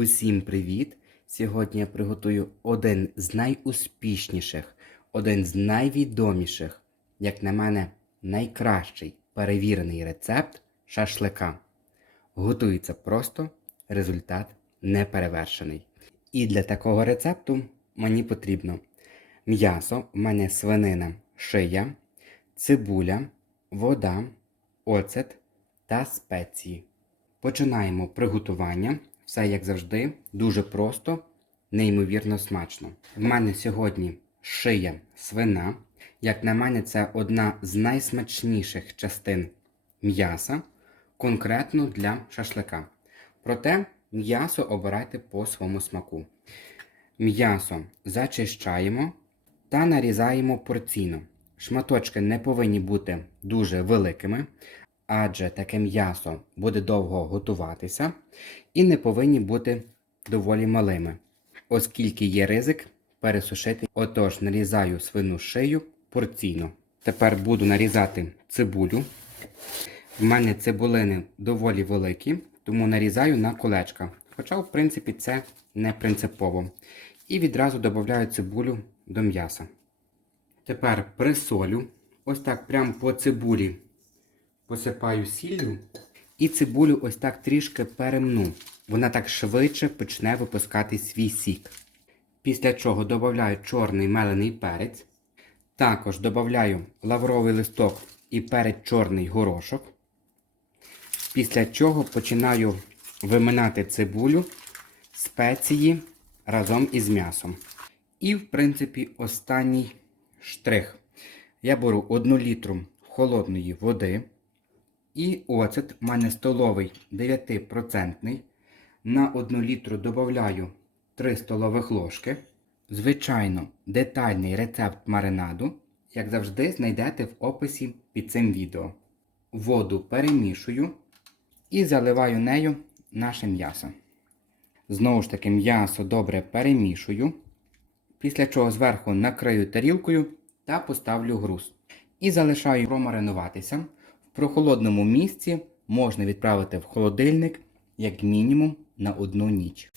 Усім привіт! Сьогодні я приготую один з найуспішніших, один з найвідоміших, як на мене, найкращий перевірений рецепт шашлика. Готується просто, результат неперевершений. І для такого рецепту мені потрібно м'ясо, в мене свинина, шия, цибуля, вода, оцет та спеції. Починаємо приготування. Все як завжди, дуже просто, неймовірно смачно. В мене сьогодні шия свина. Як на мене, це одна з найсмачніших частин м'яса, конкретно для шашлика. Проте м'ясо обирайте по своєму смаку. М'ясо зачищаємо та нарізаємо порційно. Шматочки не повинні бути дуже великими, адже таке м'ясо буде довго готуватися і не повинні бути доволі малими, оскільки є ризик пересушити. Отож, нарізаю свину шию порційно. Тепер буду нарізати цибулю. В мене цибулини доволі великі, тому нарізаю на колечка. Хоча, в принципі, це не принципово. І відразу додаю цибулю до м'яса. Тепер присолю. Ось так прямо по цибулі посипаю сіллю. І цибулю ось так трішки перемну. Вона так швидше почне випускати свій сік. Після чого додаю чорний мелений перець. Також додаю лавровий листок і перець чорний горошок. Після чого починаю виминати цибулю, спеції разом із м'ясом. І, в принципі, останній штрих. Я беру 1 літру холодної води. І оцет у мене столовий 9%. На 1 літру додаю 3 столових ложки. Звичайно, детальний рецепт маринаду, як завжди, знайдете в описі під цим відео. Воду перемішую і заливаю нею наше м'ясо. Знову ж таки, м'ясо добре перемішую. Після чого зверху накрию тарілкою та поставлю груз. І залишаю промаринуватися. Прохолодному місці можна відправити в холодильник як мінімум на одну ніч.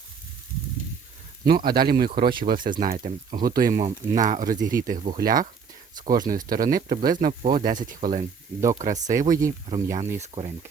Ну, а далі, мої хороші, ви все знаєте. Готуємо на розігрітих вуглях з кожної сторони приблизно по 10 хвилин до красивої рум'яної скоринки.